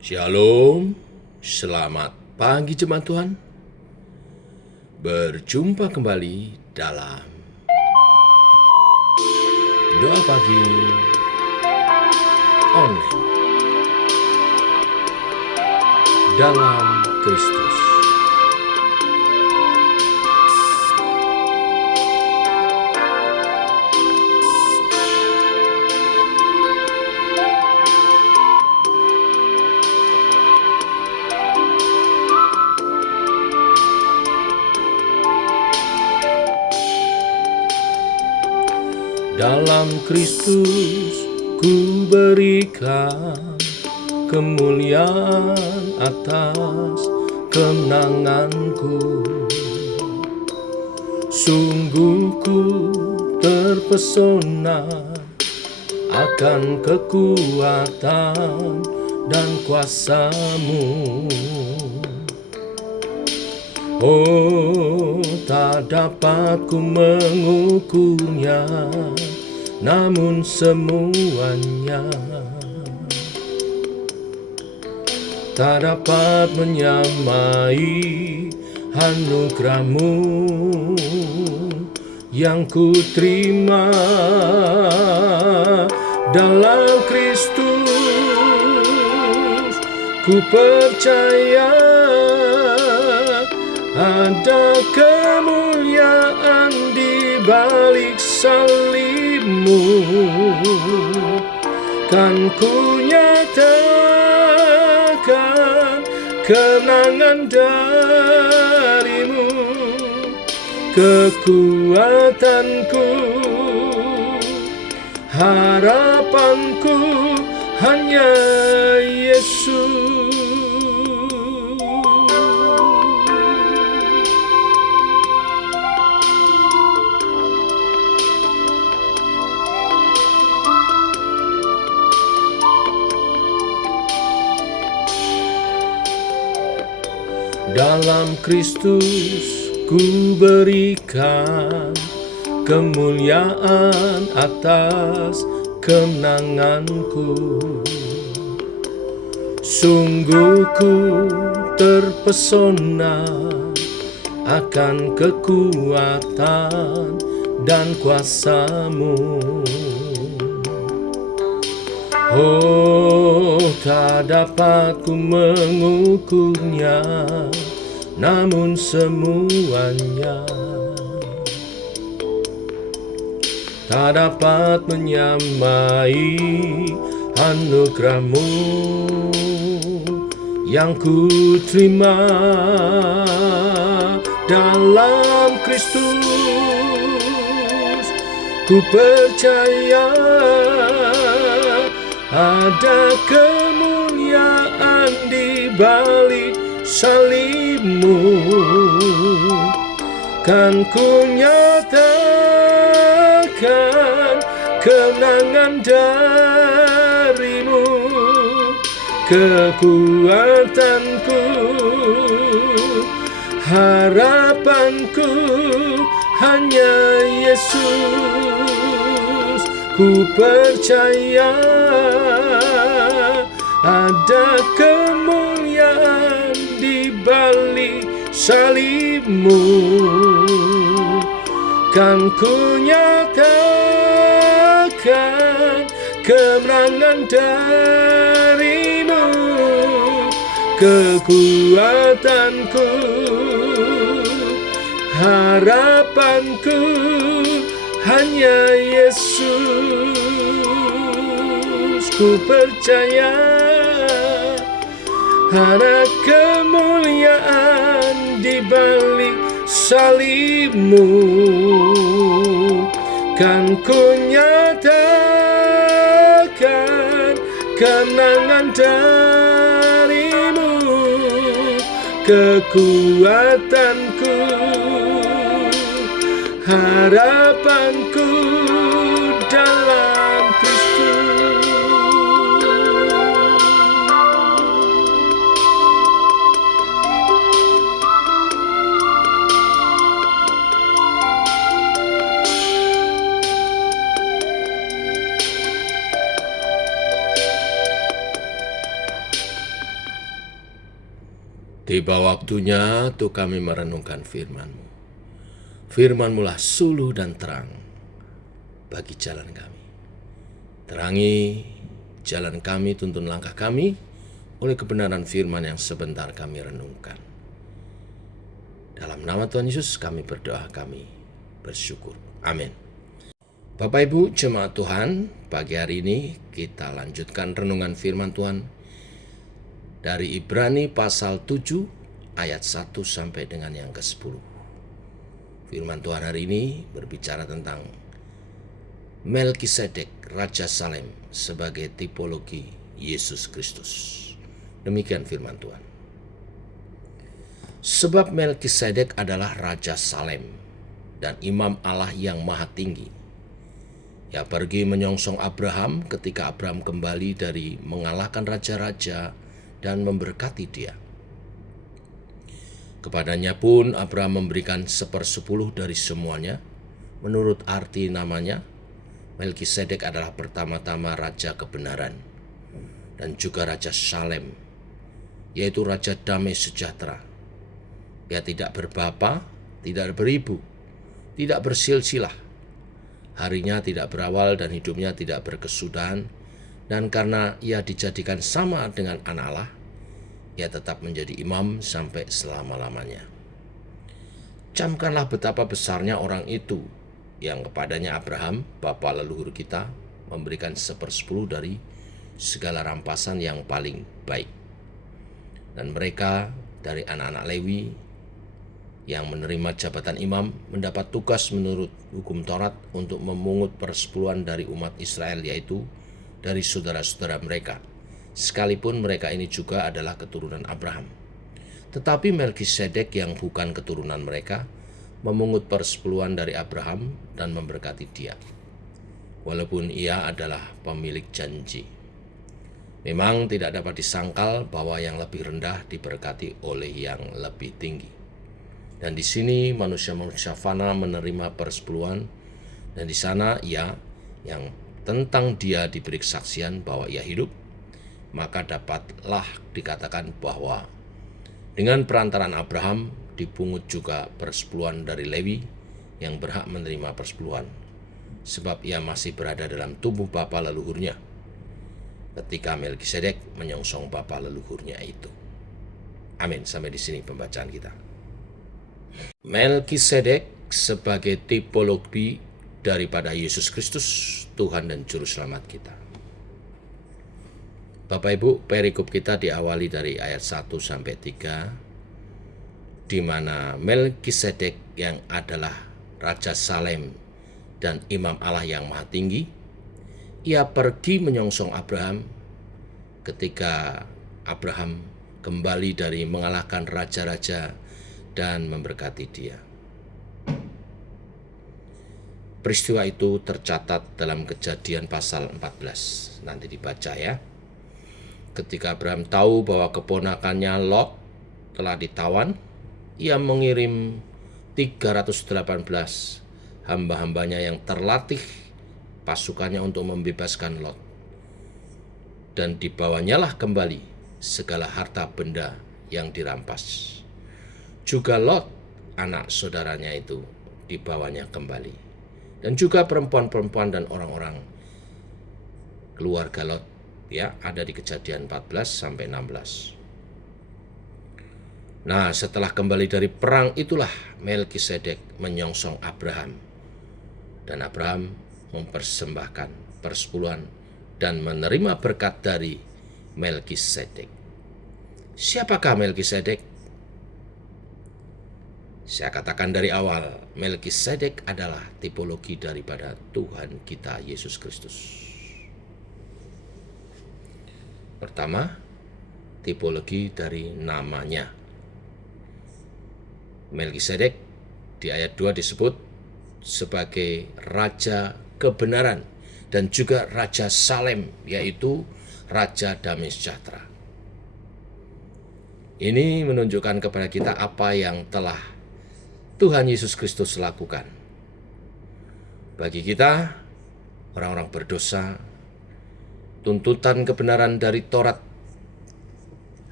Shalom, selamat pagi jemaat Tuhan. Berjumpa kembali dalam doa pagi online dalam Kristus. Dalam Kristus ku berikan kemuliaan atas kemenanganku. Sungguh ku terpesona akan kekuatan dan kuasa-Mu. Oh, tak dapat ku mengukurnya, namun semuanya tak dapat menyamai anugerah-Mu yang ku terima dalam Kristus. Ku percaya ada kemuliaan di balik salib-Mu, kan ku nyatakan kemenangan dari-Mu. Kekuatanku, harapanku hanya Yesus. Dalam Kristus ku berikan kemuliaan atas kemenanganku. Sungguh ku terpesona akan kekuatan dan kuasa-Mu. Oh, tak dapat ku mengukurnya, namun semuanya tak dapat menyamai anugerah-Mu yang ku terima dalam Kristus. Ku percaya ada kemuliaan di balik salib-Mu, kan ku nyatakan kemenangan dari-Mu. Kekuatanku, harapanku hanya Yesus. Ku percaya ada kemuliaan di balik salib-Mu, kan ku nyatakan kemenangan dari-Mu. Kekuatanku, harapanku hanya Yesus. Ku percaya ada kemuliaan di balik salib-Mu, kan ku nyatakan kemenangan dari-Mu. Kekuatanku, harapanku dalam Kristus. Tiba waktunya untuk kami merenungkan firman-Mu. Firman-Mu lah suluh dan terang bagi jalan kami. Terangi jalan kami, tuntun langkah kami oleh kebenaran firman yang sebentar kami renungkan. Dalam nama Tuhan Yesus kami berdoa, kami bersyukur. Amin. Bapak Ibu jemaat Tuhan, pagi hari ini kita lanjutkan renungan firman Tuhan dari Ibrani pasal 7 ayat 1 sampai dengan yang ke-10. Firman Tuhan hari ini berbicara tentang Melkisedek, Raja Salem sebagai tipologi Yesus Kristus. Demikian firman Tuhan. Sebab Melkisedek adalah Raja Salem dan imam Allah yang maha tinggi. Ia pergi menyongsong Abraham ketika Abraham kembali dari mengalahkan raja-raja dan memberkati dia. Kepadanya pun Abraham memberikan 1/10 dari semuanya. Menurut arti namanya, Melkisedek adalah pertama-tama Raja Kebenaran dan juga Raja Salem, yaitu Raja Damai Sejahtera. Ia tidak berbapa, tidak beribu, tidak bersilsilah. Harinya tidak berawal dan hidupnya tidak berkesudahan. Dan karena ia dijadikan sama dengan anak Allah, ia tetap menjadi imam sampai selama-lamanya. Camkanlah betapa besarnya orang itu yang kepadanya Abraham, bapa leluhur kita, memberikan 1/10 dari segala rampasan yang paling baik. Dan mereka dari anak-anak Lewi yang menerima jabatan imam mendapat tugas menurut hukum Taurat untuk memungut persepuluhan dari umat Israel, yaitu dari saudara-saudara mereka, sekalipun mereka ini juga adalah keturunan Abraham. Tetapi Melkisedek yang bukan keturunan mereka memungut persepuluhan dari Abraham dan memberkati dia, walaupun ia adalah pemilik janji. Memang tidak dapat disangkal bahwa yang lebih rendah diberkati oleh yang lebih tinggi. Dan di sini manusia-manusia fana menerima persepuluhan, dan di sana ia yang tentang dia diberi kesaksian bahwa ia hidup, maka dapatlah dikatakan bahwa dengan perantaraan Abraham dipungut juga persepuluhan dari Lewi yang berhak menerima persepuluhan, sebab ia masih berada dalam tubuh bapa leluhurnya ketika Melkisedek menyongsong bapa leluhurnya itu. Amin. Sampai di sini pembacaan kita. Melkisedek sebagai tipologi daripada Yesus Kristus, Tuhan dan Juru Selamat kita. Bapak Ibu, perikop kita diawali dari ayat 1 sampai 3, di mana Melkisedek yang adalah Raja Salem dan imam Allah yang maha tinggi, ia pergi menyongsong Abraham ketika Abraham kembali dari mengalahkan raja-raja dan memberkati dia. Peristiwa itu tercatat dalam Kejadian pasal 14. Nanti dibaca ya. Ketika Abraham tahu bahwa keponakannya Lot telah ditawan, ia mengirim 318 hamba-hambanya yang terlatih pasukannya untuk membebaskan Lot. Dan dibawanyalah kembali segala harta benda yang dirampas. Juga Lot, anak saudaranya itu, dibawanya kembali. Dan juga perempuan-perempuan dan orang-orang keluarga Lot, ya, ada di Kejadian 14 sampai 16. Nah, setelah kembali dari perang itulah Melkisedek menyongsong Abraham. Dan Abraham mempersembahkan persepuluhan dan menerima berkat dari Melkisedek. Siapakah Melkisedek? Saya katakan dari awal, Melkisedek adalah tipologi daripada Tuhan kita Yesus Kristus. Pertama, tipologi dari namanya. Melkisedek di ayat 2 disebut sebagai Raja Kebenaran dan juga Raja Salem, yaitu Raja Damai Sejahtera. Ini menunjukkan kepada kita apa yang telah Tuhan Yesus Kristus lakukan. Bagi kita, orang-orang berdosa, tuntutan kebenaran dari Taurat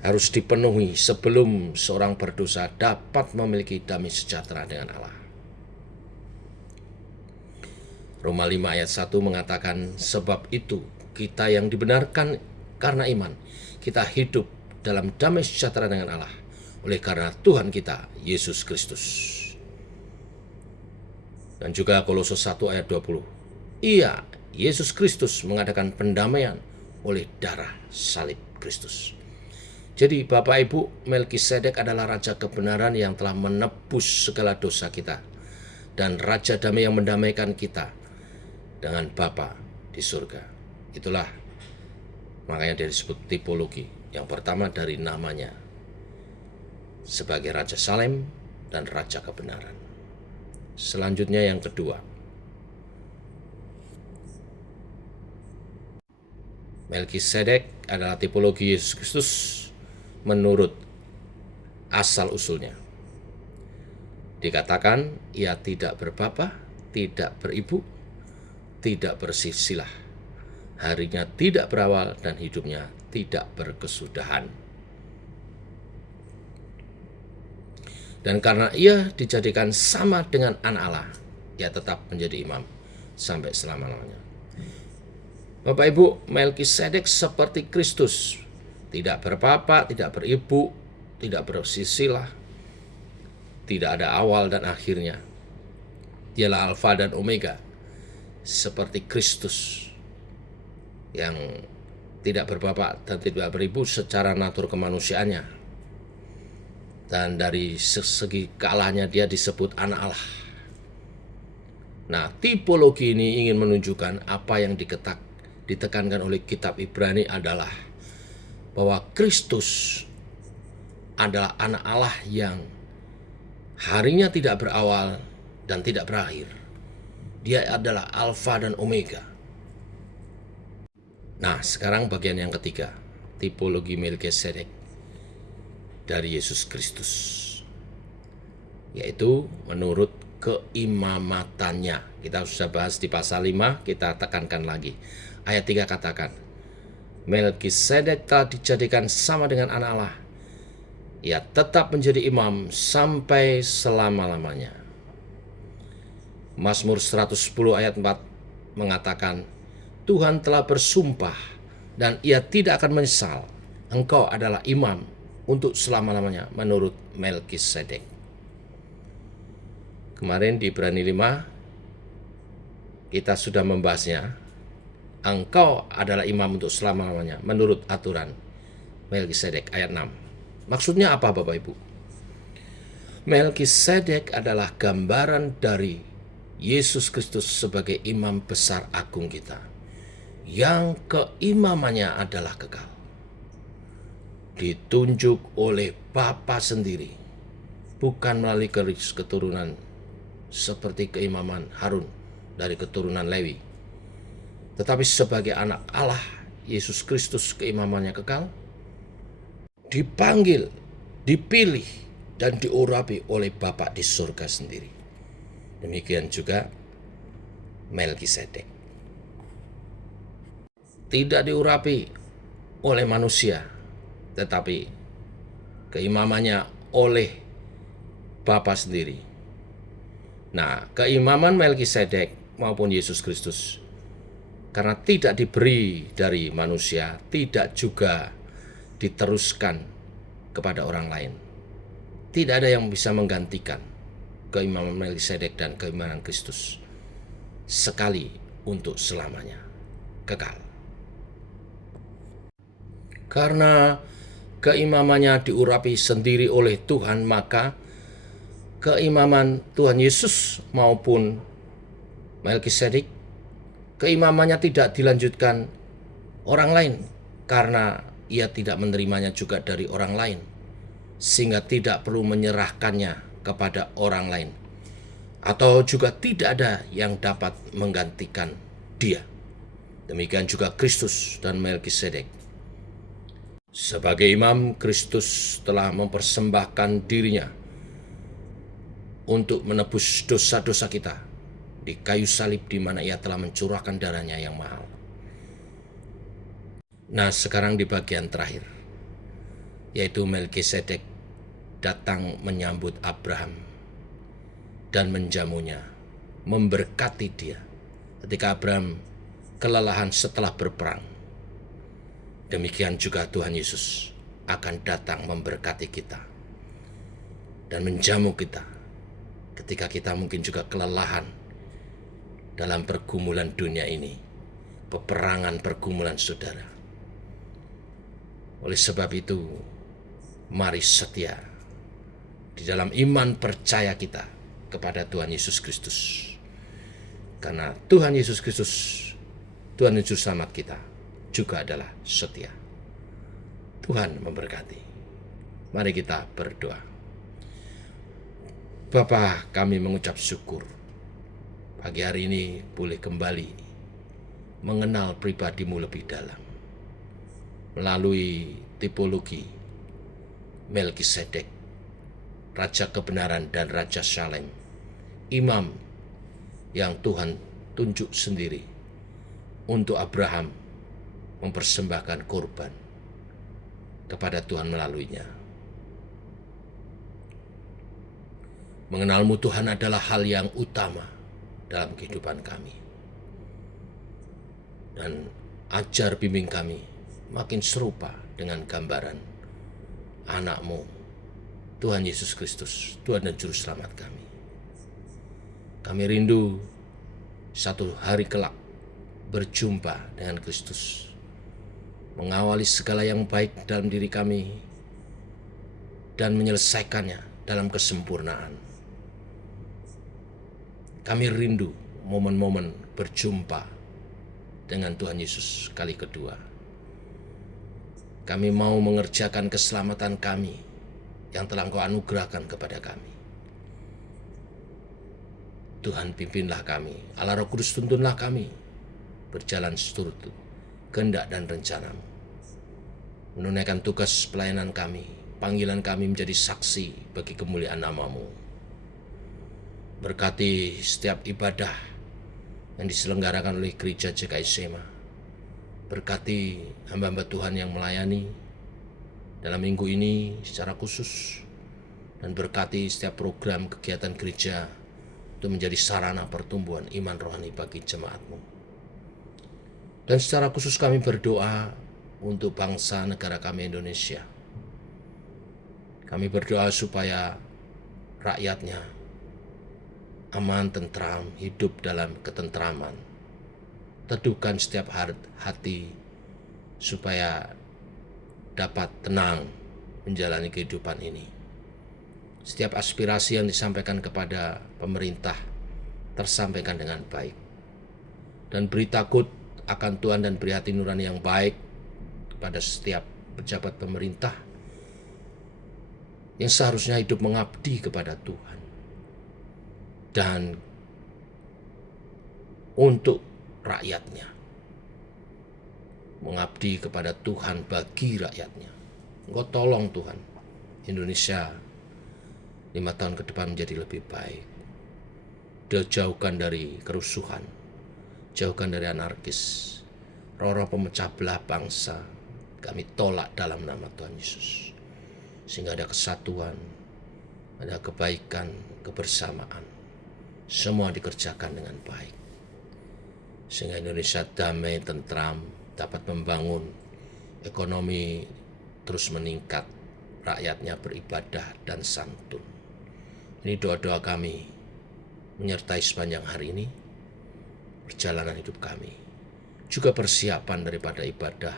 harus dipenuhi sebelum seorang berdosa dapat memiliki damai sejahtera dengan Allah. Roma 5 ayat 1 mengatakan, sebab itu kita yang dibenarkan karena iman, kita hidup dalam damai sejahtera dengan Allah oleh karena Tuhan kita, Yesus Kristus. Dan juga Kolose 1 ayat 20. Ia, Yesus Kristus, mengadakan pendamaian oleh darah salib Kristus. Jadi Bapak Ibu, Melkisedek adalah raja kebenaran yang telah menebus segala dosa kita. Dan raja damai yang mendamaikan kita dengan Bapa di surga. Itulah makanya dia disebut tipologi. Yang pertama dari namanya sebagai Raja Salem dan Raja Kebenaran. Selanjutnya yang kedua, Melkisedek adalah tipologi Yesus Kristus menurut asal-usulnya. Dikatakan ia tidak berbapa, tidak beribu, tidak bersisilah. Harinya tidak berawal dan hidupnya tidak berkesudahan. Dan karena ia dijadikan sama dengan anak Allah, ia tetap menjadi imam sampai selama-lamanya. Bapak Ibu, Melkisedek seperti Kristus, tidak berbapa, tidak beribu, tidak bersisilah, tidak ada awal dan akhirnya. Dialah Alfa dan Omega, seperti Kristus yang tidak berbapa dan tidak beribu secara natur kemanusiaannya. Dan dari segi kealahannya dia disebut anak Allah. Nah, tipologi ini ingin menunjukkan apa yang ditekankan oleh kitab Ibrani adalah bahwa Kristus adalah anak Allah yang harinya tidak berawal dan tidak berakhir. Dia adalah Alfa dan Omega. Nah, sekarang bagian yang ketiga, tipologi Melkisedek dari Yesus Kristus, yaitu menurut keimamatannya. Kita sudah bahas di pasal 5, kita tekankan lagi. Ayat 3 katakan, Melkisedek telah dijadikan sama dengan anak Allah. Ia tetap menjadi imam sampai selama-lamanya. Mazmur 110 ayat 4 mengatakan, Tuhan telah bersumpah dan ia tidak akan menyesal. Engkau adalah imam untuk selama-lamanya menurut Melkisedek. Kemarin di Ibrani 5 kita sudah membahasnya. Engkau adalah imam untuk selama-lamanya menurut aturan Melkisedek ayat 6. Maksudnya apa Bapak Ibu? Melkisedek adalah gambaran dari Yesus Kristus sebagai imam besar agung kita, yang keimamannya adalah kekal, ditunjuk oleh Bapa sendiri, bukan melalui garis keturunan seperti keimaman Harun dari keturunan Lewi, tetapi sebagai anak Allah. Yesus Kristus keimamannya kekal, dipanggil, dipilih, dan diurapi oleh Bapa di surga sendiri. Demikian juga Melkisedek. Tidak diurapi oleh manusia, tetapi keimamannya oleh Bapa sendiri. Nah, keimaman Melkisedek maupun Yesus Kristus, karena tidak diberi dari manusia, tidak juga diteruskan kepada orang lain. Tidak ada yang bisa menggantikan keimaman Melkisedek dan keimanan Kristus, sekali untuk selamanya, kekal. Karena keimamannya diurapi sendiri oleh Tuhan, maka keimaman Tuhan Yesus maupun Melkisedek, keimamannya tidak dilanjutkan orang lain, karena ia tidak menerimanya juga dari orang lain, sehingga tidak perlu menyerahkannya kepada orang lain, atau juga tidak ada yang dapat menggantikan dia. Demikian juga Kristus dan Melkisedek. Sebagai imam, Kristus telah mempersembahkan dirinya untuk menebus dosa-dosa kita di kayu salib, di mana ia telah mencurahkan darahnya yang mahal. Nah, sekarang di bagian terakhir, yaitu Melkisedek, datang menyambut Abraham dan menjamunya, memberkati dia ketika Abraham kelelahan setelah berperang. Demikian juga Tuhan Yesus akan datang memberkati kita dan menjamu kita ketika kita mungkin juga kelelahan dalam pergumulan dunia ini, peperangan pergumulan saudara. Oleh sebab itu, mari setia di dalam iman percaya kita kepada Tuhan Yesus Kristus. Karena Tuhan Yesus Kristus, Tuhan dan Juru Selamat kita, juga adalah setia. Tuhan memberkati. Mari kita berdoa. Bapa, kami mengucap syukur pagi hari ini boleh kembali mengenal pribadi-Mu lebih dalam melalui tipologi Melkisedek, Raja Kebenaran dan Raja Salem, imam yang Tuhan tunjuk sendiri untuk Abraham mempersembahkan korban kepada Tuhan melaluinya. Mengenal-Mu Tuhan adalah hal yang utama dalam kehidupan kami. Dan ajar bimbing kami makin serupa dengan gambaran anak-Mu, Tuhan Yesus Kristus, Tuhan dan Juru Selamat kami. Kami rindu satu hari kelak berjumpa dengan Kristus, mengawali segala yang baik dalam diri kami dan menyelesaikannya dalam kesempurnaan. Kami rindu momen-momen berjumpa dengan Tuhan Yesus kali kedua. Kami mau mengerjakan keselamatan kami yang telah Engkau anugerahkan kepada kami. Tuhan, pimpinlah kami, Allah Roh Kudus tuntunlah kami berjalan seturut kehendak dan rencana-Mu, menunaikan tugas pelayanan kami, panggilan kami menjadi saksi bagi kemuliaan nama-Mu. Berkati setiap ibadah yang diselenggarakan oleh gereja GKI Sema. Berkati hamba-hamba Tuhan yang melayani dalam minggu ini secara khusus, dan berkati setiap program kegiatan gereja untuk menjadi sarana pertumbuhan iman rohani bagi jemaat-Mu. Dan secara khusus kami berdoa untuk bangsa negara kami Indonesia. Kami berdoa supaya rakyatnya aman, tentram, hidup dalam ketentraman. Teduhkan setiap hati supaya dapat tenang menjalani kehidupan ini. Setiap aspirasi yang disampaikan kepada pemerintah tersampaikan dengan baik. Dan beri takut akan Tuhan dan beri hati nurani yang baik kepada setiap pejabat pemerintah yang seharusnya hidup mengabdi kepada Tuhan dan untuk rakyatnya, mengabdi kepada Tuhan bagi rakyatnya. Engkau tolong Tuhan Indonesia 5 tahun ke depan menjadi lebih baik. Jauhkan dari kerusuhan, jauhkan dari anarkis, roh-roh pemecah belah bangsa. Kami tolak dalam nama Tuhan Yesus, sehingga ada kesatuan, ada kebaikan, kebersamaan. Semua dikerjakan dengan baik, sehingga Indonesia damai, tentram, dapat membangun ekonomi terus meningkat, rakyatnya beribadah dan santun. Ini doa-doa kami menyertai sepanjang hari ini, perjalanan hidup kami, juga persiapan daripada ibadah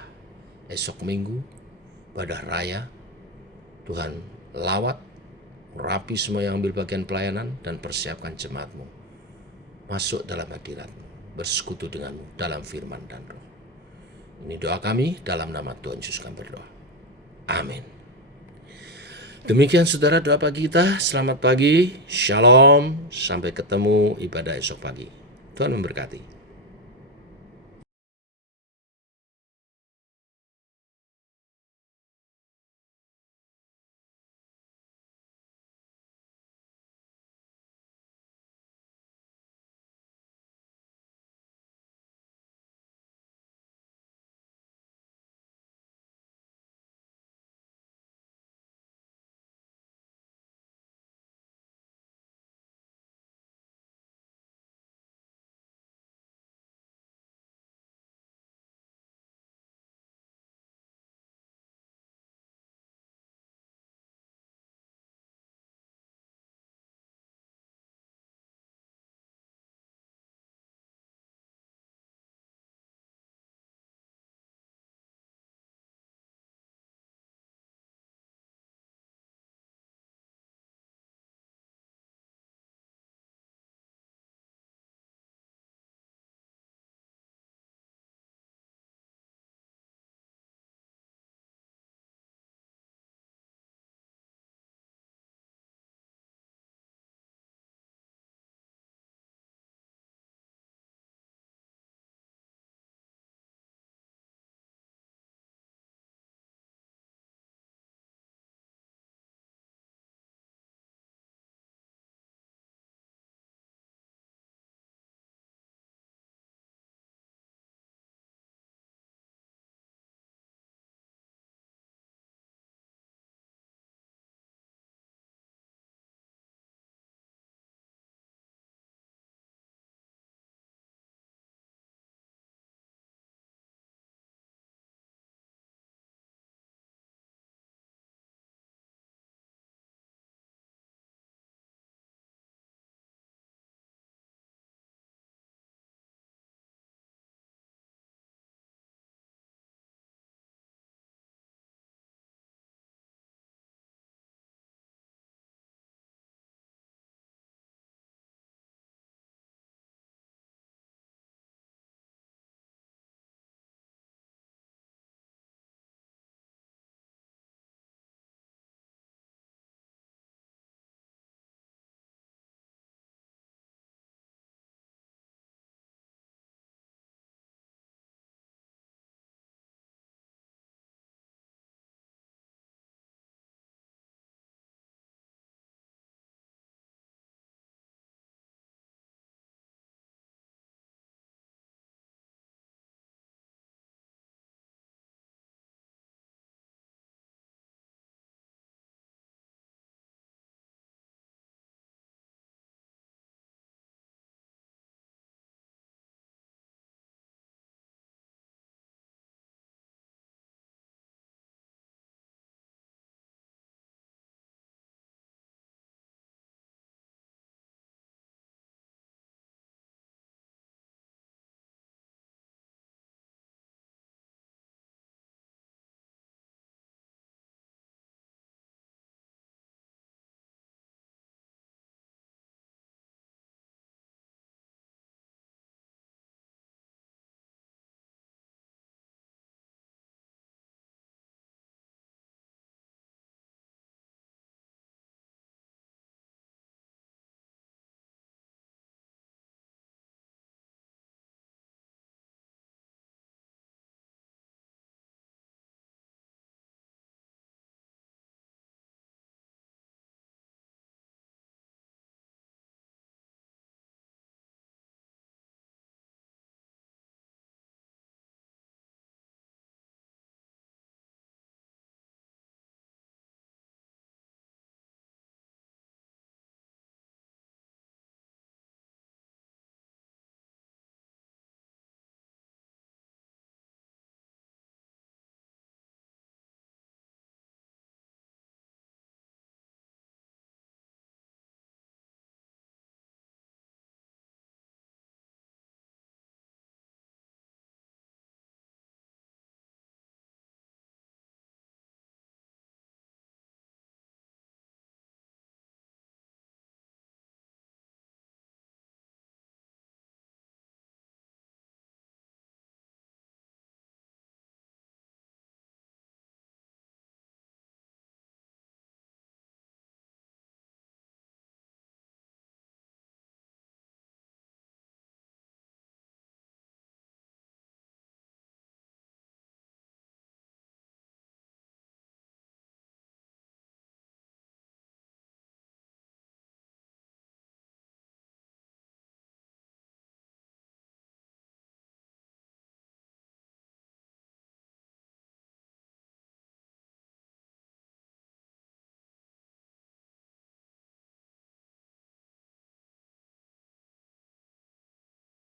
esok minggu, ibadah raya. Tuhan lawat, rapi semua yang ambil bagian pelayanan, dan persiapkan jemaat-Mu masuk dalam hadirat-Mu, bersekutu dengan-Mu dalam firman dan roh. Ini doa kami dalam nama Tuhan Yesus kami berdoa. Amin. Demikian saudara doa pagi kita. Selamat pagi, shalom, sampai ketemu ibadah esok pagi. Tuhan memberkati.